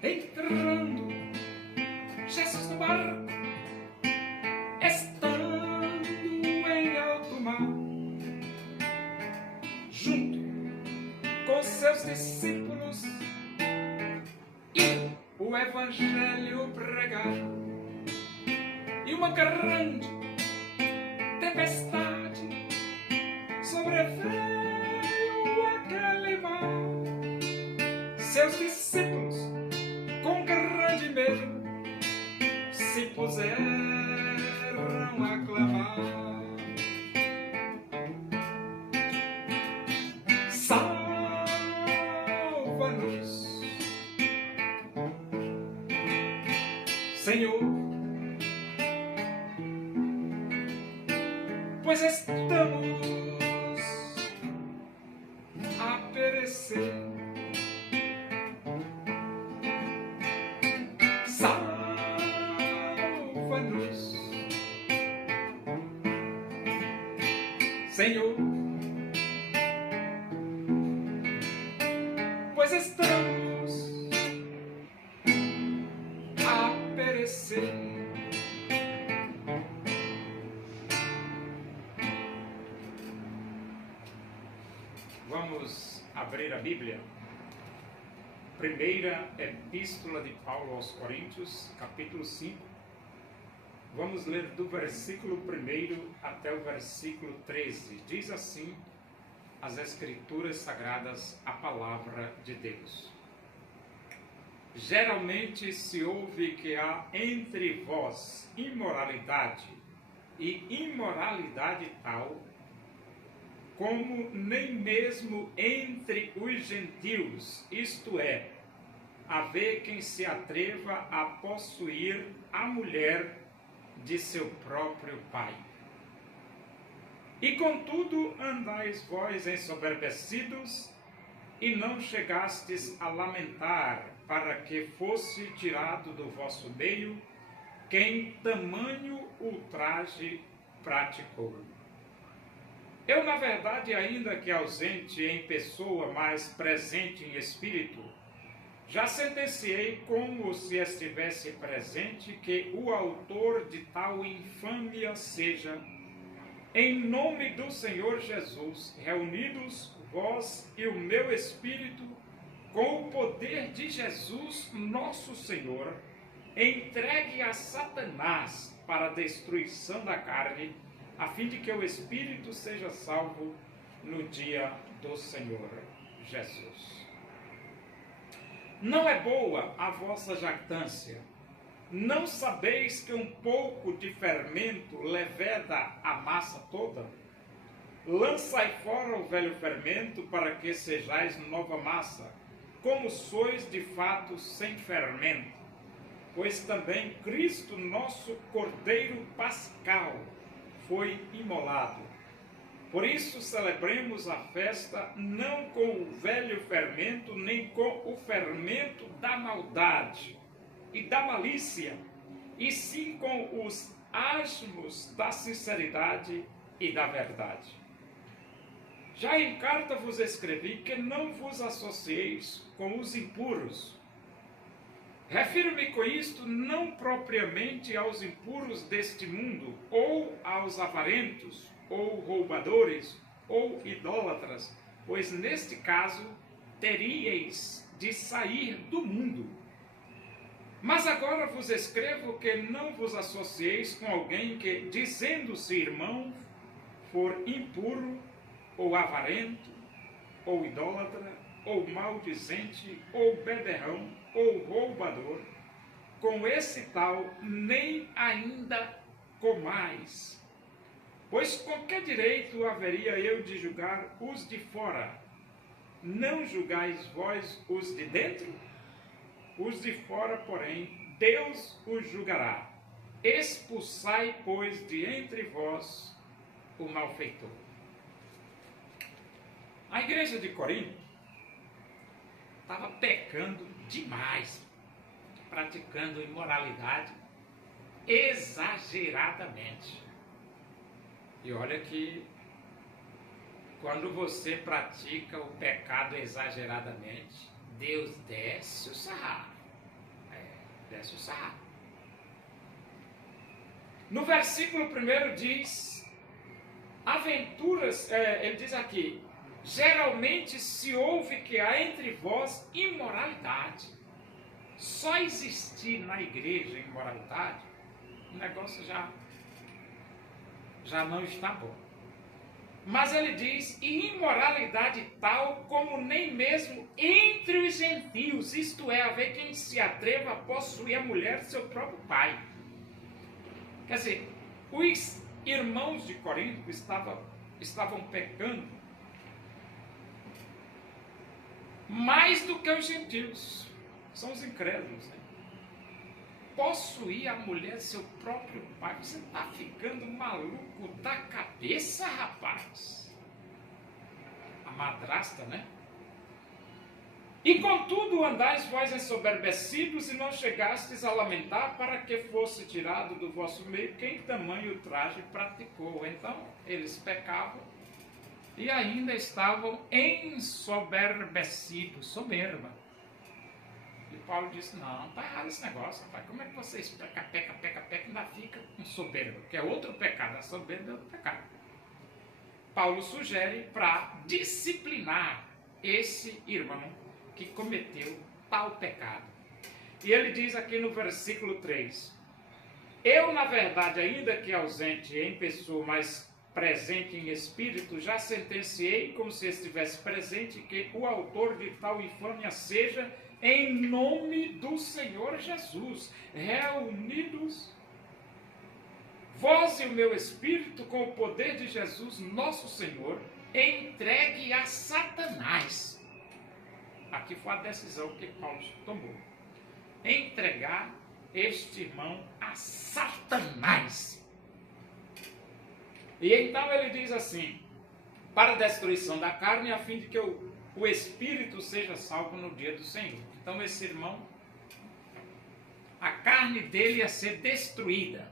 Entrando Jesus no barco, estando em alto mar, junto com seus discípulos, e o evangelho pregar, e uma grande tempestade sobreveio aquele mar. Seus discípulos, com grande medo, se puseram a clamar: salva-nos, Senhor, pois estamos a perecer. Salva-nos, Senhor, pois estamos a perecer. Vamos abrir a Bíblia. Primeira Epístola de Paulo aos Coríntios, capítulo 5. Vamos ler do versículo 1 até o versículo 13. Diz assim as Escrituras Sagradas, a Palavra de Deus. Geralmente se ouve que há entre vós imoralidade, e imoralidade tal, como nem mesmo entre os gentios, isto é, haver quem se atreva a possuir a mulher de seu próprio pai. E contudo andais vós ensoberbecidos, e não chegastes a lamentar, para que fosse tirado do vosso meio quem tamanho ultraje praticou. Eu, na verdade, ainda que ausente em pessoa, mas presente em espírito, já sentenciei como se estivesse presente que o autor de tal infâmia seja, em nome do Senhor Jesus, reunidos vós e o meu espírito, com o poder de Jesus nosso Senhor, entregue a Satanás para a destruição da carne, a fim de que o espírito seja salvo no dia do Senhor Jesus. Não é boa a vossa jactância. Não sabeis que um pouco de fermento leveda a massa toda? Lançai fora o velho fermento, para que sejais nova massa, como sois de fato sem fermento. Pois também Cristo, nosso Cordeiro Pascal, foi imolado. Por isso celebremos a festa não com o velho fermento, nem com o fermento da maldade e da malícia, e sim com os asmos da sinceridade e da verdade. Já em carta vos escrevi que não vos associeis com os impuros. Refiro-me com isto não propriamente aos impuros deste mundo, ou aos avarentos, ou roubadores, ou idólatras, pois neste caso teríeis de sair do mundo. Mas agora vos escrevo que não vos associeis com alguém que, dizendo-se irmão, for impuro, ou avarento, ou idólatra, ou maldizente, ou beberrão, ou roubador. Com esse tal nem ainda comais. Pois com que direito haveria eu de julgar os de fora? Não julgais vós os de dentro? Os de fora, porém, Deus os julgará. Expulsai, pois, de entre vós o malfeitor. A igreja de Corinto estava pecando demais. praticando imoralidade exageradamente. E olha que quando você pratica o pecado exageradamente, Deus desce o sarrafo. Desce o sarrafo. No versículo 1 diz, aventuras, ele diz aqui, geralmente se ouve que há entre vós imoralidade. Só existir na igreja imoralidade, o negócio já não está bom. Mas ele diz, e imoralidade tal como nem mesmo entre os gentios, isto é, haver quem se atreva a possuir a mulher de seu próprio pai. Quer dizer, os irmãos de Corinto estavam pecando mais do que os gentios, são os incrédulos, né? Possuir a mulher de seu próprio pai, você está ficando maluco da cabeça, rapaz. A madrasta, né? E contudo andais vós ensoberbecidos e não chegastes a lamentar para que fosse tirado do vosso meio quem tamanho traje praticou. Então eles pecavam e ainda estavam ensoberbecidos, soberba. E Paulo disse, não, está errado esse negócio, rapaz. Como é que vocês peca, ainda fica com soberba? Que é outro pecado, a soberba é outro pecado. Paulo sugere para disciplinar esse irmão que cometeu tal pecado. E ele diz aqui no versículo 3, eu, na verdade, ainda que ausente em pessoa, mas presente em espírito, já sentenciei, como se estivesse presente, que o autor de tal infâmia seja, em nome do Senhor Jesus, reunidos, vós e o meu espírito, com o poder de Jesus, nosso Senhor, entregue a Satanás. Aqui foi a decisão que Paulo tomou. Entregar este irmão a Satanás. E então ele diz assim, para a destruição da carne, a fim de que o espírito seja salvo no dia do Senhor. Então esse irmão, a carne dele ia ser destruída,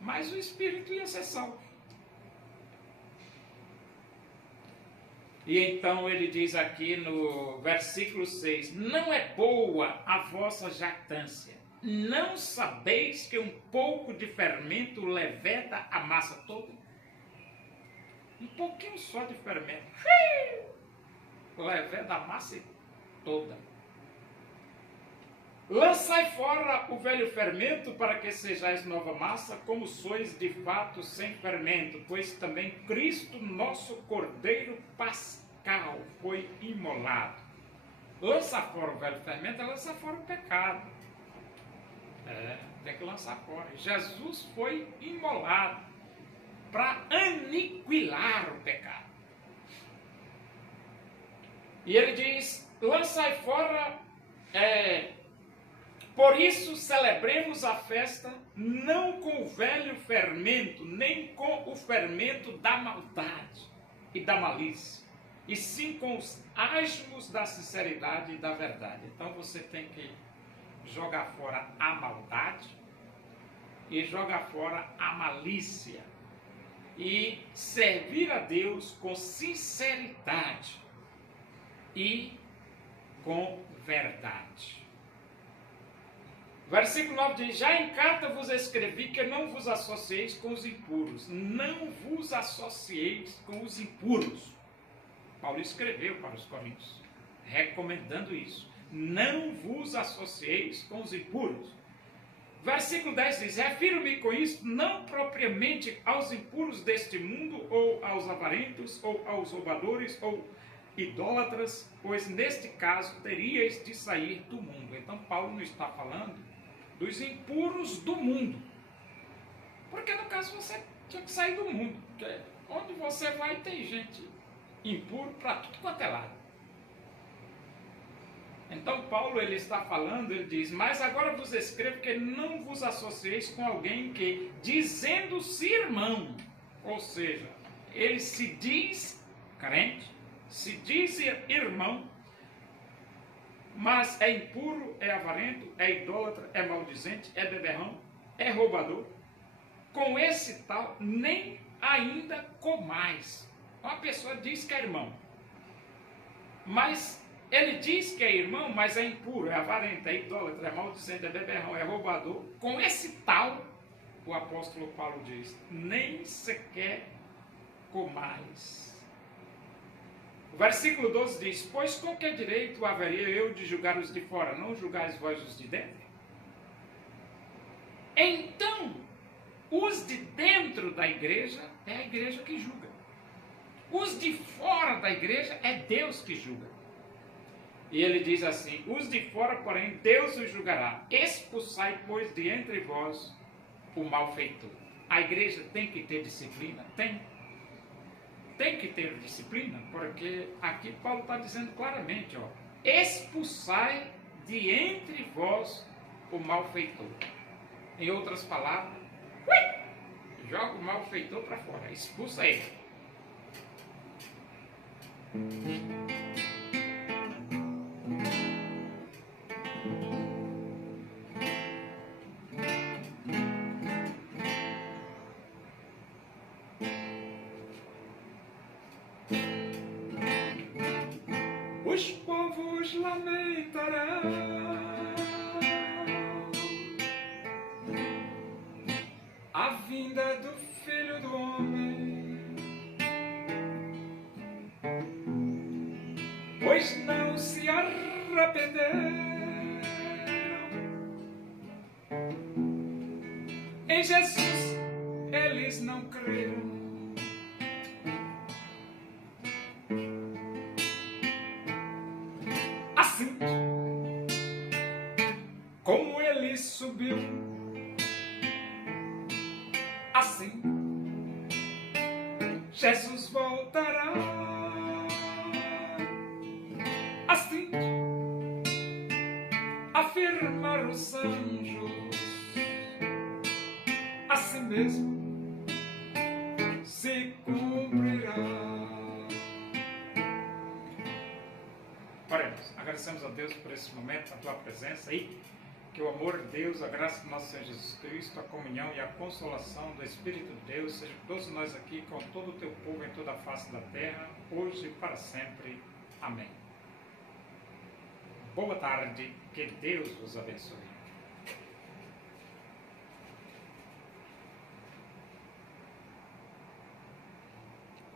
mas o espírito ia ser salvo. E então ele diz aqui no versículo 6, não é boa a vossa jactância. Não sabeis que um pouco de fermento leveda a massa toda? Um pouquinho só de fermento leveda a massa toda. Lançai fora o velho fermento para que sejais nova massa, como sois de fato sem fermento, pois também Cristo, nosso Cordeiro Pascal, foi imolado. Lança fora o velho fermento, lança fora o pecado. Tem que lançar fora. Jesus foi imolado para aniquilar o pecado. E ele diz, lançai fora, por isso celebremos a festa, não com o velho fermento, nem com o fermento da maldade e da malícia, e sim com os asmos da sinceridade e da verdade. Então você tem que jogar fora a maldade e jogar fora a malícia e servir a Deus com sinceridade e com verdade. Versículo 9 diz, já em carta vos escrevi que não vos associeis com os impuros. Não vos associeis com os impuros. Paulo escreveu para os coríntios, recomendando isso. Não vos associeis com os impuros. Versículo 10 diz, refiro-me com isso não propriamente aos impuros deste mundo, ou aos avarentos, ou aos roubadores, ou idólatras, pois neste caso teríeis de sair do mundo. Então Paulo não está falando dos impuros do mundo, porque no caso você tinha que sair do mundo, porque onde você vai tem gente impuro para tudo quanto é lado. Então Paulo ele está falando, ele diz, mas agora vos escrevo que não vos associeis com alguém que, dizendo-se irmão, ou seja, ele se diz crente, se diz irmão, mas é impuro, é avarento, é idólatra, é maldizente, é beberrão, é roubador. Com esse tal, nem ainda comais. Uma pessoa diz que é irmão, mas ele diz que é irmão, mas é impuro, é avarento, é idólatra, é maldizente, é beberrão, é roubador. Com esse tal, o apóstolo Paulo diz, nem sequer comais. O versículo 12 diz, pois com que direito haveria eu de julgar os de fora, não julgais vós os de dentro? Então, os de dentro da igreja, é a igreja que julga. Os de fora da igreja, é Deus que julga. E ele diz assim, os de fora, porém, Deus os julgará. Expulsai, pois, de entre vós o malfeitor. A igreja tem que ter disciplina? Tem que ter disciplina, porque aqui Paulo está dizendo claramente, ó, expulsai de entre vós o malfeitor. Em outras palavras, joga o malfeitor para fora, expulsa ele. Os povos lamentarão a vinda do Filho do Homem, pois não se arrependeram. Em Jesus eles não creram. Assim como ele subiu, assim Jesus voltará. Assim afirmaram os anjos, assim mesmo se cumprirá. Oremos, agradecemos a Deus por esse momento, a tua presença e que o amor de Deus, a graça do nosso Senhor Jesus Cristo, a comunhão e a consolação do Espírito de Deus seja com todos nós aqui, com todo o teu povo em toda a face da terra, hoje e para sempre. Amém. Boa tarde, que Deus vos abençoe.